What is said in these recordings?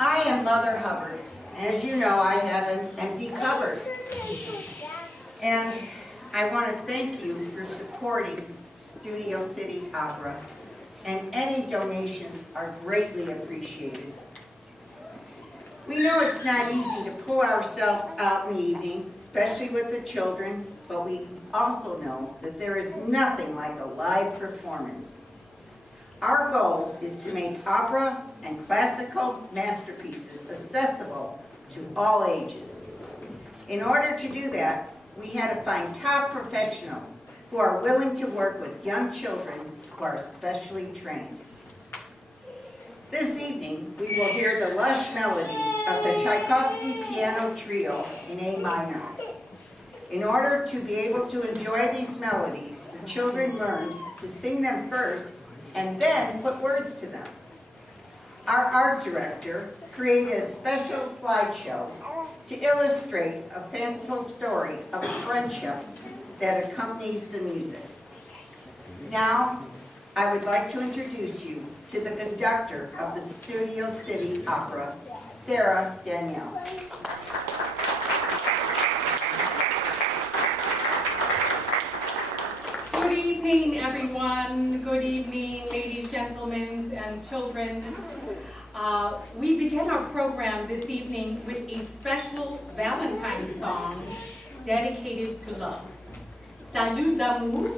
I am Mother Hubbard. As you know, I have an empty cupboard. And I want to thank you for supporting Studio City Opera, and any donations are greatly appreciated. We know it's not easy to pull ourselves out in the evening, especially with the children, but we also know that there is nothing like a live performance. Our goal is to make opera and classical masterpieces accessible to all ages. In order to do that, we had to find top professionals who are willing to work with young children who are specially trained. This evening, we will hear the lush melodies of the Tchaikovsky Piano Trio in A minor. In order to be able to enjoy these melodies, the children learned to sing them first and then put words to them. Our art director created a special slideshow to illustrate a fanciful story of friendship that accompanies the music. Now, I would like to introduce you to the conductor of the Studio City Opera, Sarah Danielle. Good evening, everyone. Good evening, ladies, gentlemen, and children. We begin our program this evening with a special Valentine's song dedicated to love. Salut d'amour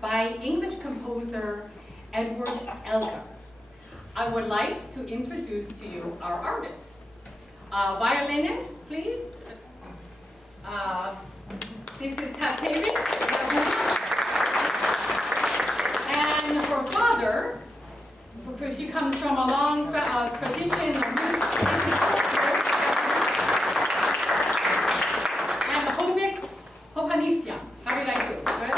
by English composer Edward Elgar. I would like to introduce to you our artists. Violinist, please. This is Tatevi. And her father, she comes from a long tradition of music and Hovik Hovanesyan. How did I do? Good?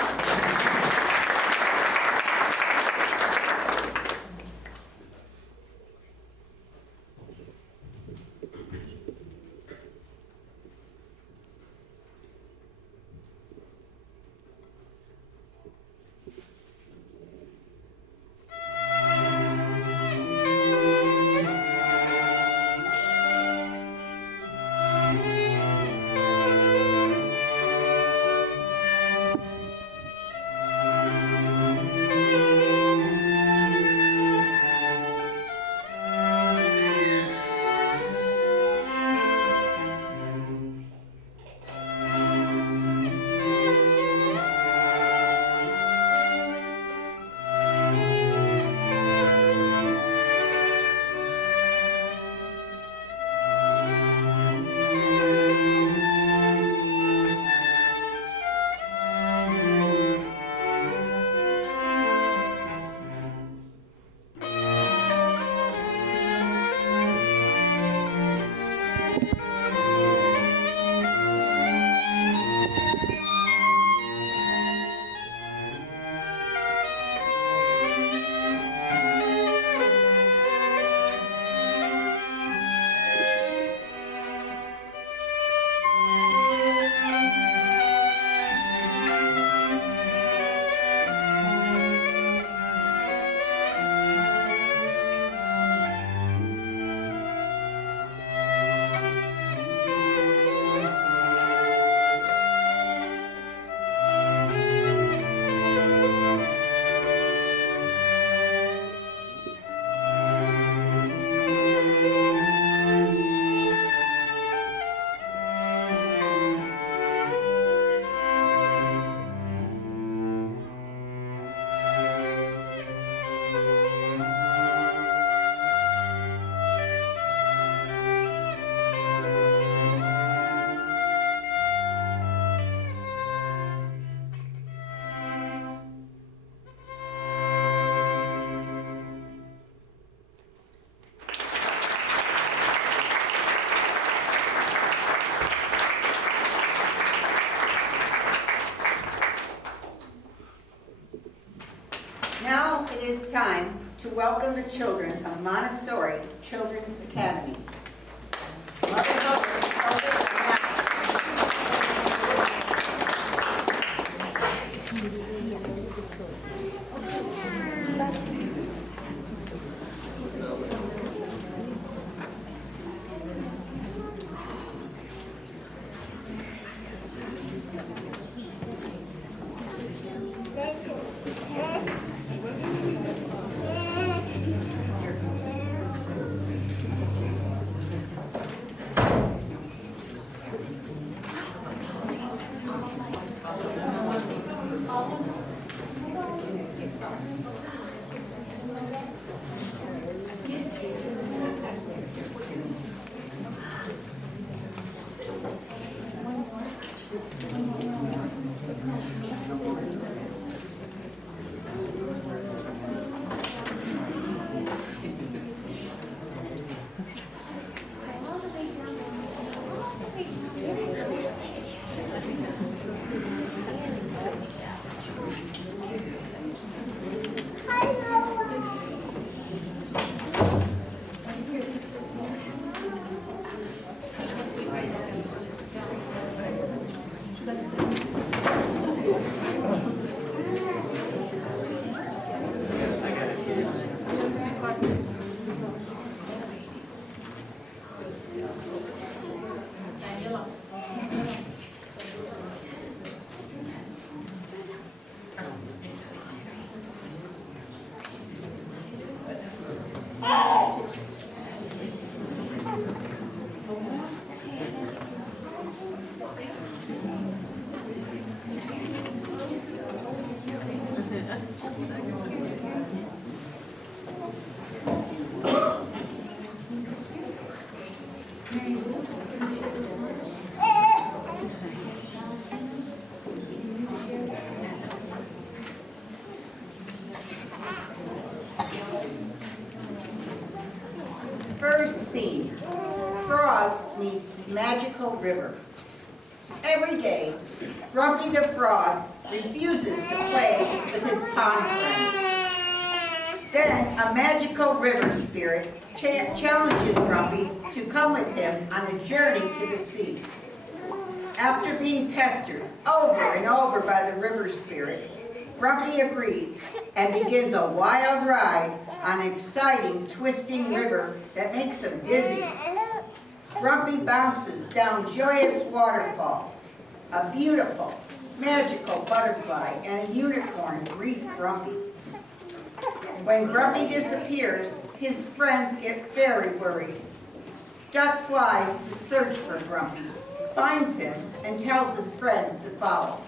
Now it is time to welcome the children of Montessori Children's Academy. Mother Hubbard, First scene, Frog meets Magical River. Every day, Grumpy the Frog refuses to play with his pond friends. Then a magical river spirit challenges Grumpy to come with him on a journey to the sea. After being pestered over and over by the river spirit, Grumpy agrees and begins a wild ride on an exciting, twisting river that makes him dizzy. Grumpy bounces down joyous waterfalls. A beautiful, magical butterfly and a unicorn greet Grumpy. When Grumpy disappears, his friends get very worried. Duck flies to search for Grumpy, finds him, and tells his friends to follow.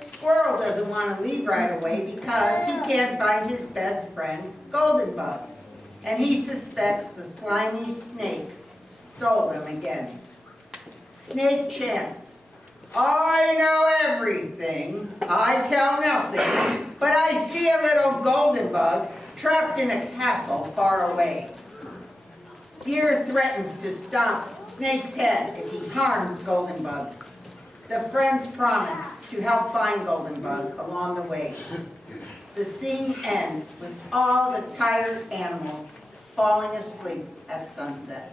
Squirrel doesn't want to leave right away because he can't find his best friend, Goldenbug, and he suspects the slimy snake stole him again. Snake chants, "I know everything, I tell nothing, but I see a little Goldenbug trapped in a castle far away." Deer threatens to stomp Snake's head if he harms Goldenbug. The friends promise to help find Goldenbug along the way. The scene ends with all the tired animals falling asleep at sunset.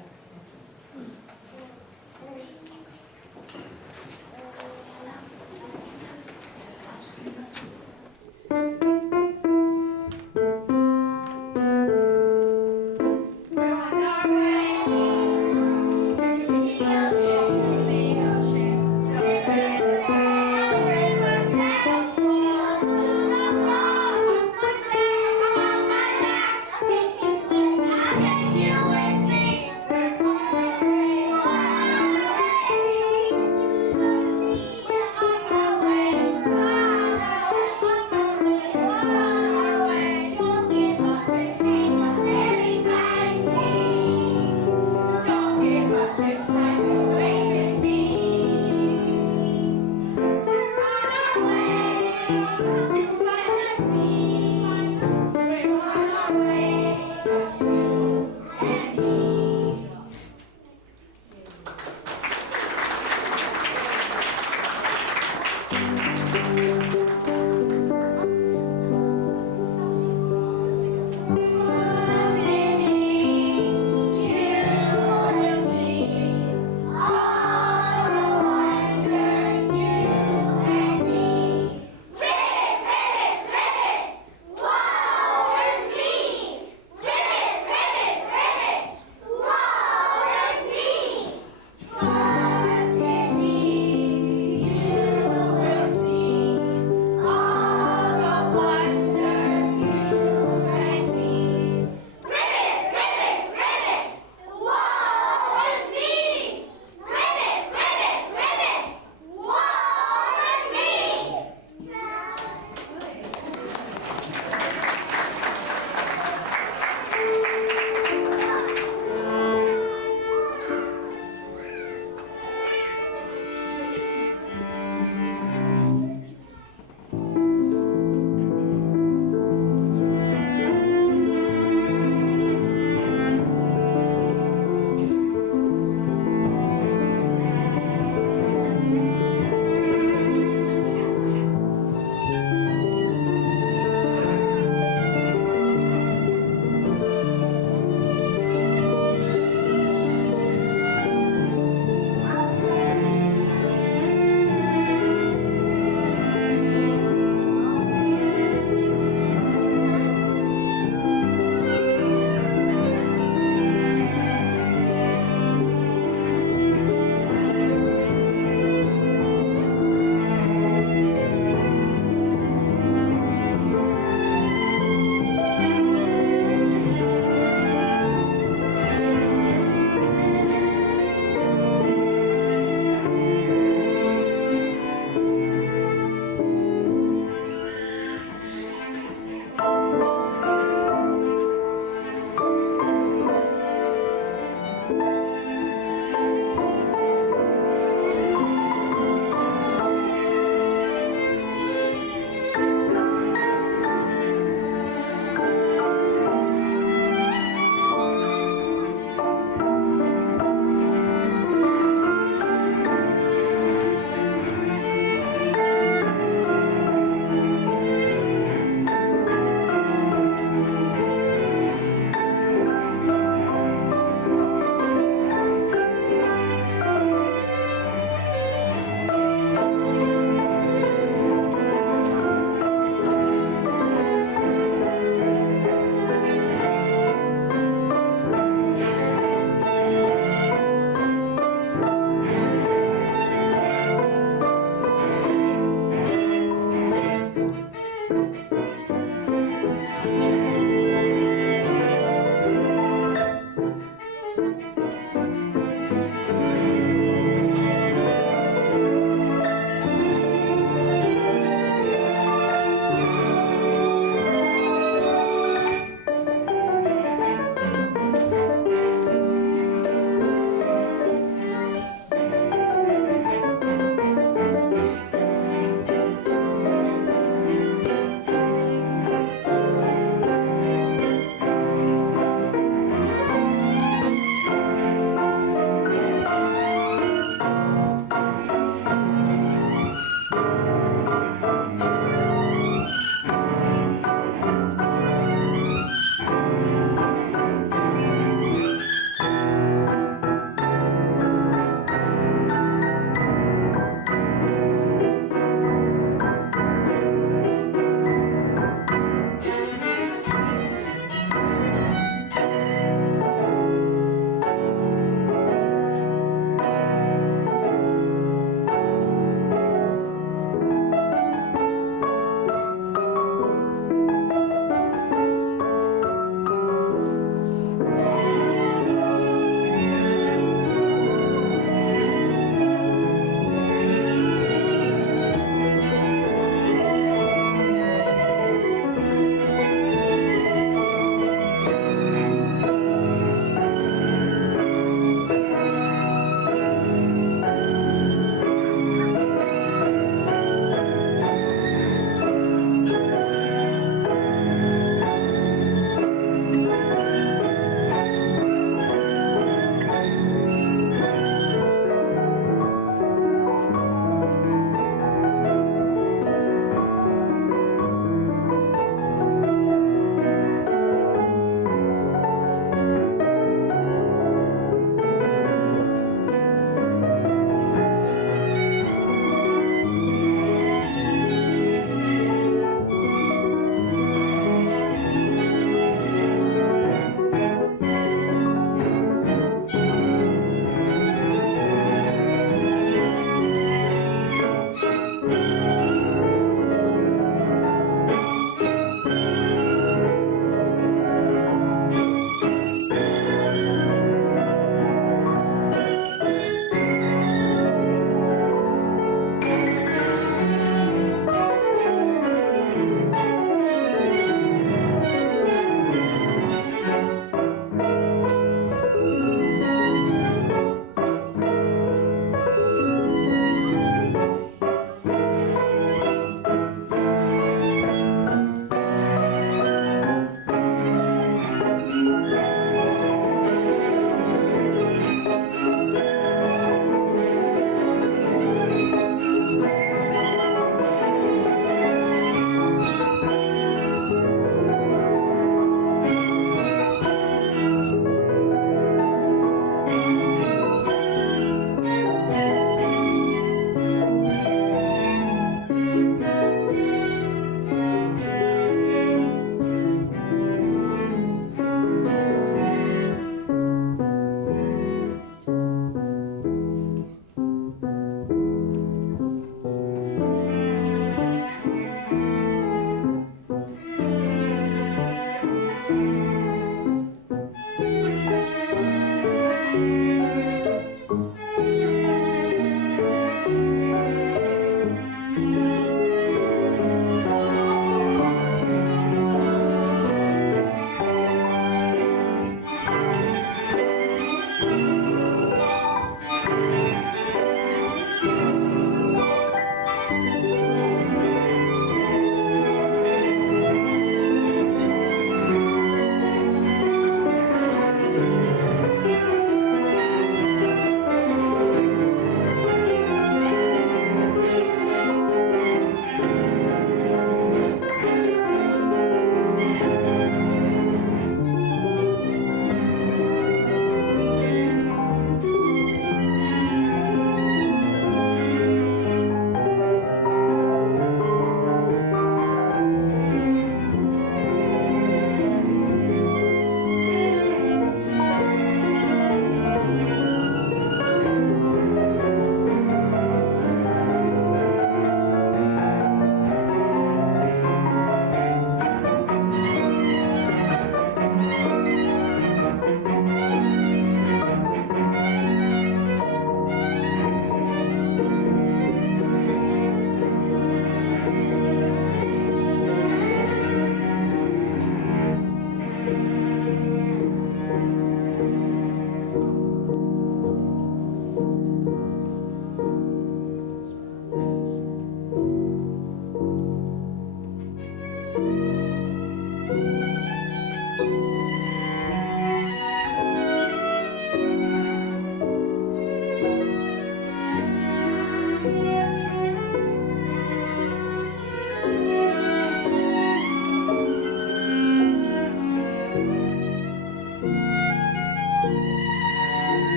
Take you with me.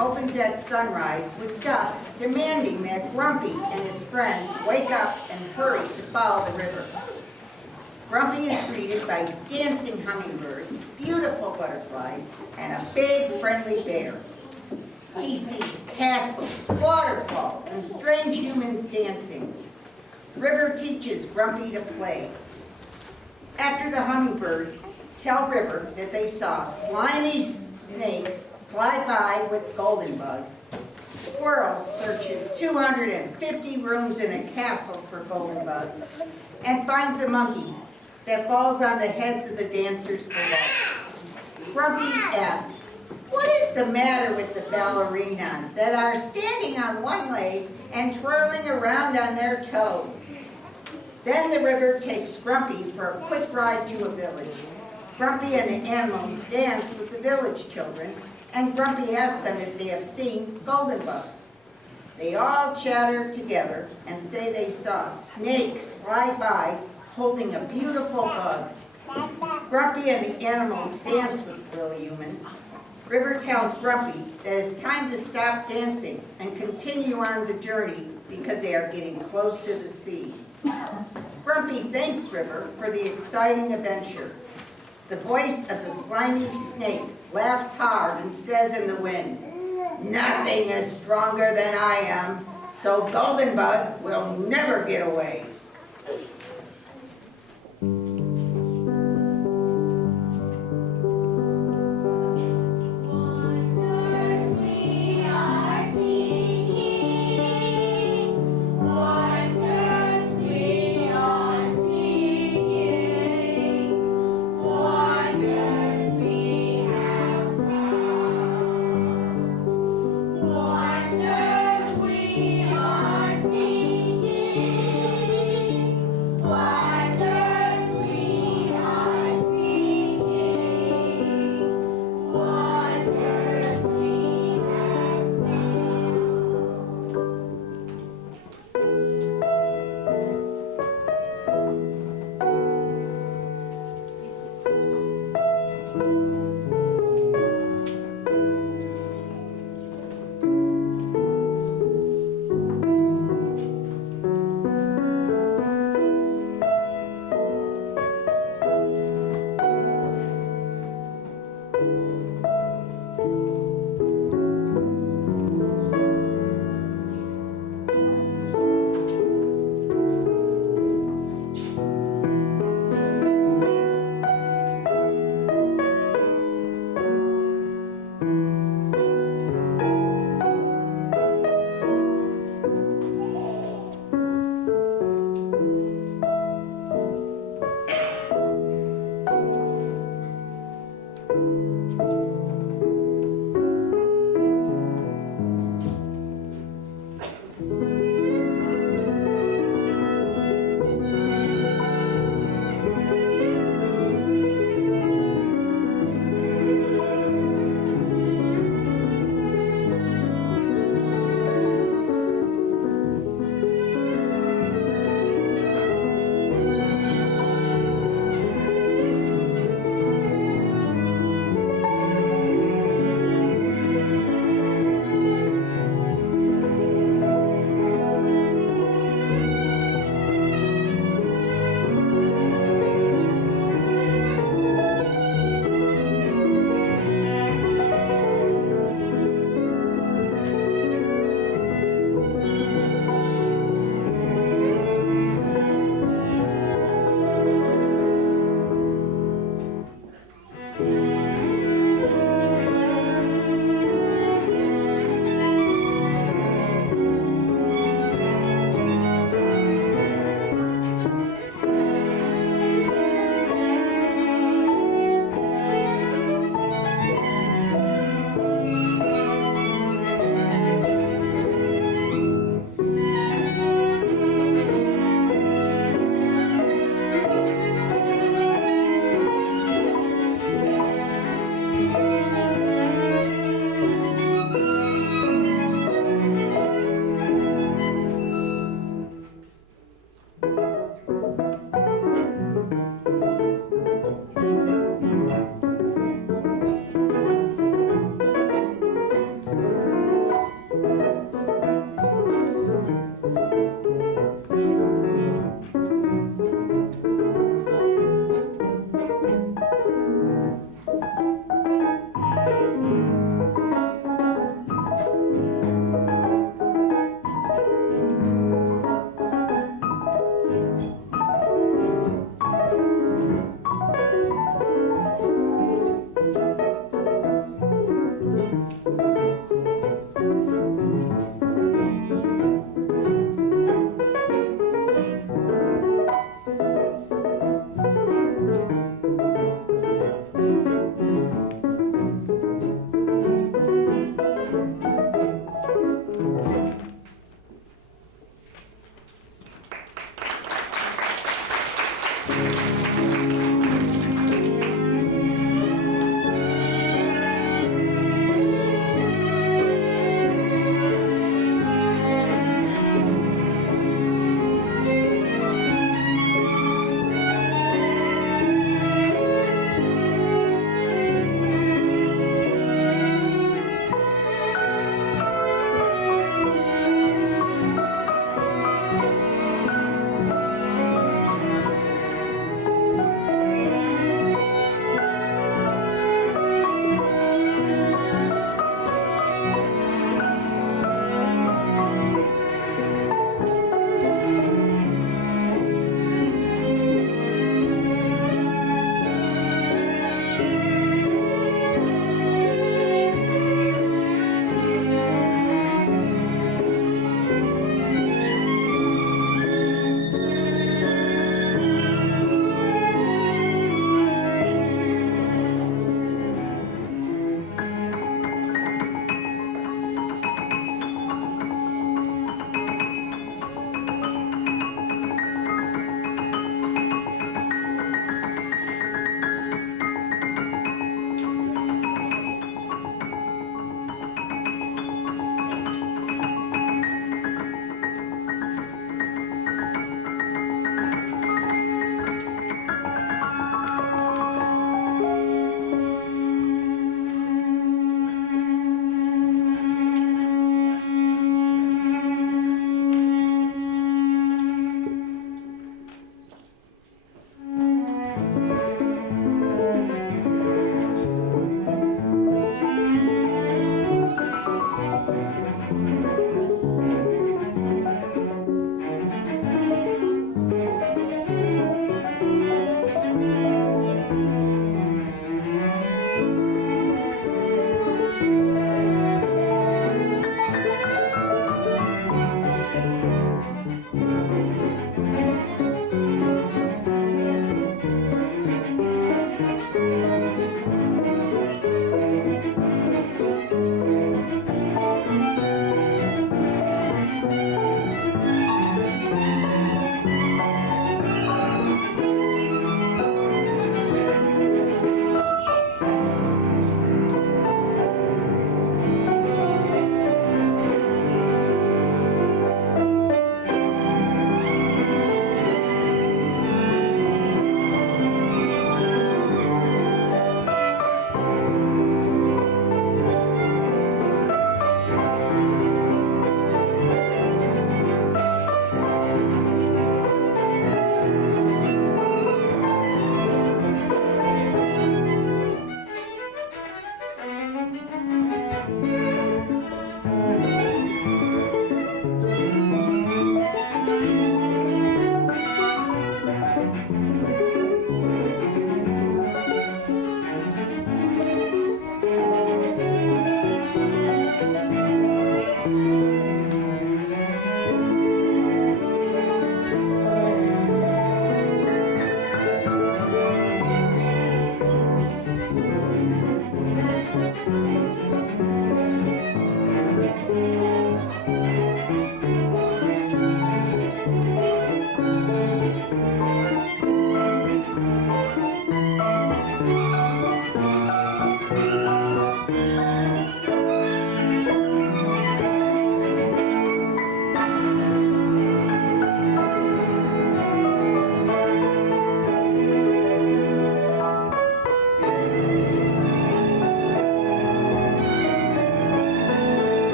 opens at sunrise with ducks demanding that Grumpy and his friends wake up and hurry to follow the river. Grumpy is greeted by dancing hummingbirds, beautiful butterflies, and a big friendly bear. He sees castles, waterfalls, and strange humans dancing. River teaches Grumpy to play. After the hummingbirds tell River that they saw a slimy snake slide by with golden bugs, Squirrel searches 250 rooms in a castle for golden bugs and finds a monkey that falls on the heads of the dancers below. Grumpy asks, "What is the matter with the ballerinas that are standing on one leg and twirling around on their toes?" Then the river takes Grumpy for a quick ride to a village. Grumpy and the animals dance with the village children, and Grumpy asks them if they have seen Golden Bug. They all chatter together and say they saw a snake slide by holding a beautiful bug. Grumpy and the animals dance with little humans. River tells Grumpy that it's time to stop dancing and continue on the journey because they are getting close to the sea. Grumpy thanks River for the exciting adventure. The voice of the slimy snake laughs hard and says in the wind, "Nothing is stronger than I am, so Golden Bug will never get away."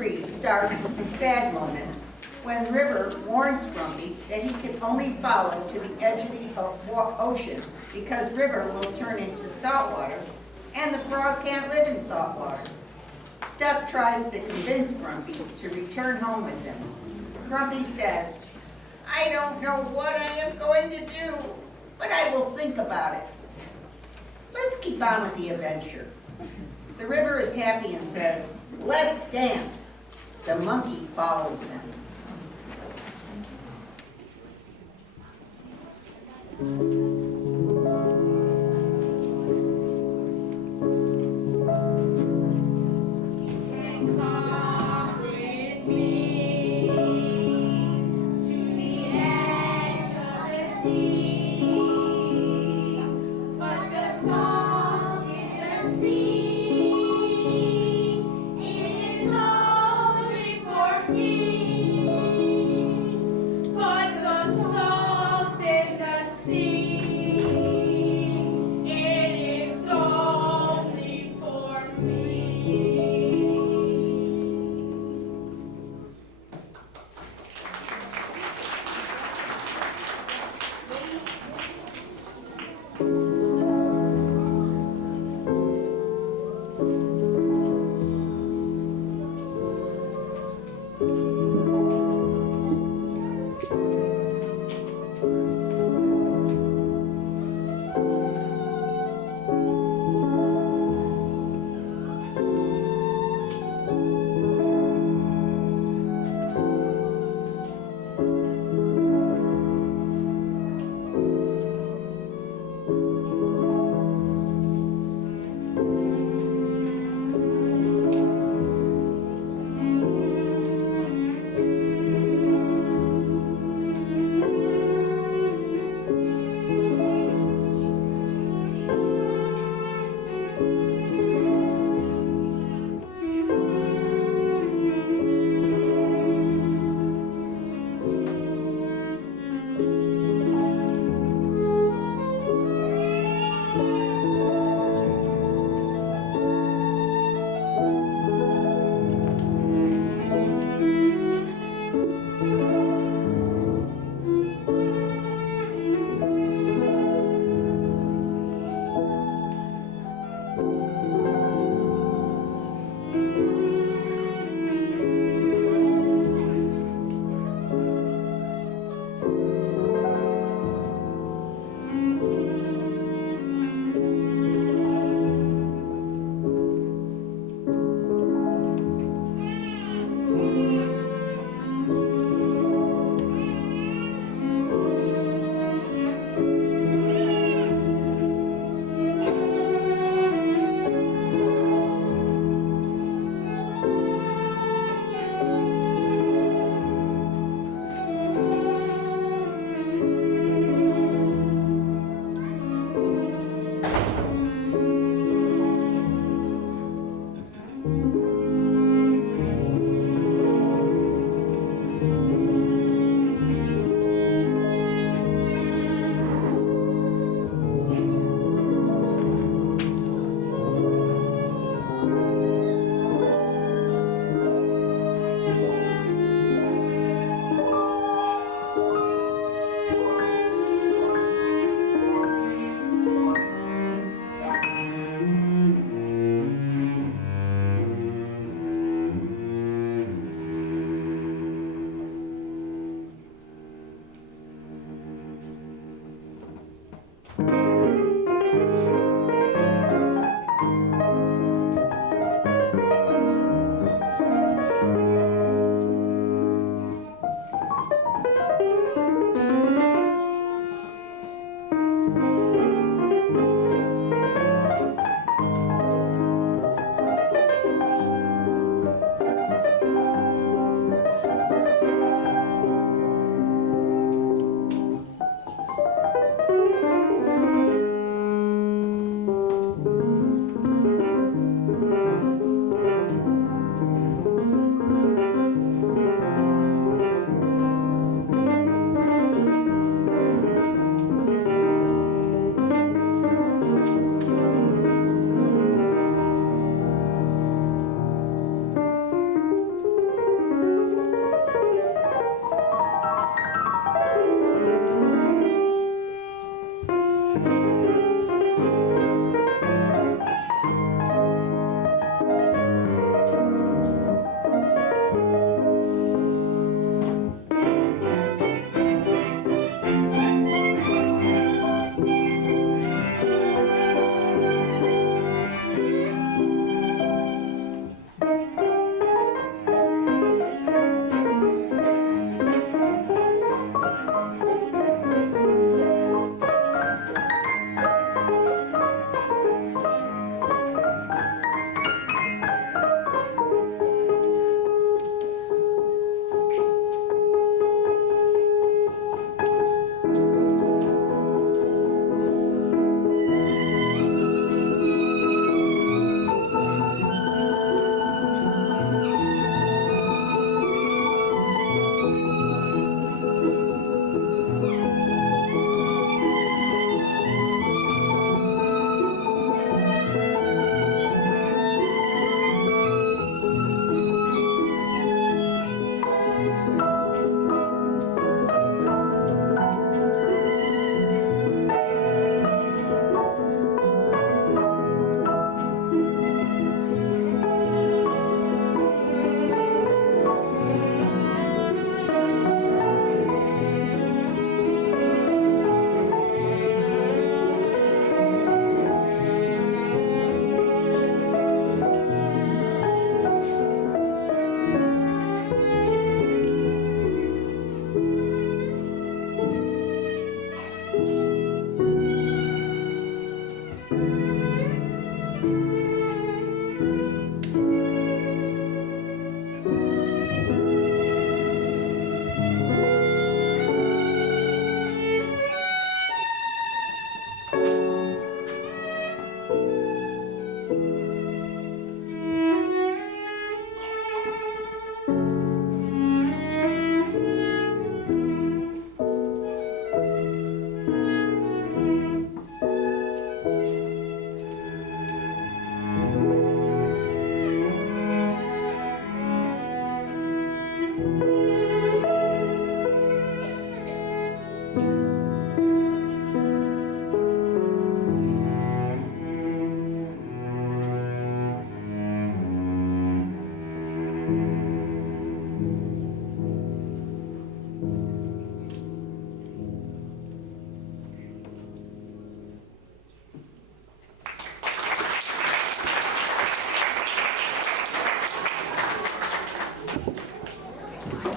3 starts with a sad moment when River warns Grumpy that he can only follow to the edge of the ocean because River will turn into salt water and the frog can't live in salt water. Duck tries to convince Grumpy to return home with him. Grumpy says, "I don't know what I am going to do, but I will think about it. Let's keep on with the adventure." The River is happy and says, "Let's dance." The monkey follows them.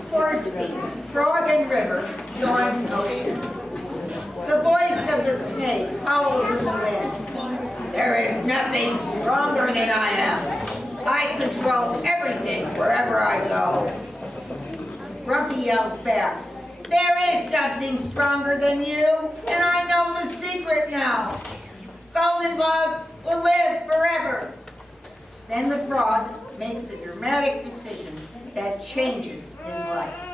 Fourth scene, Frog and River join oceans. The voice of the snake howls in the wind. There is nothing stronger than I am. I control everything wherever I go. Grumpy yells back, there is something stronger than you, and I know the secret now. Goldenbug will live forever. Then the frog makes a dramatic decision that changes his life.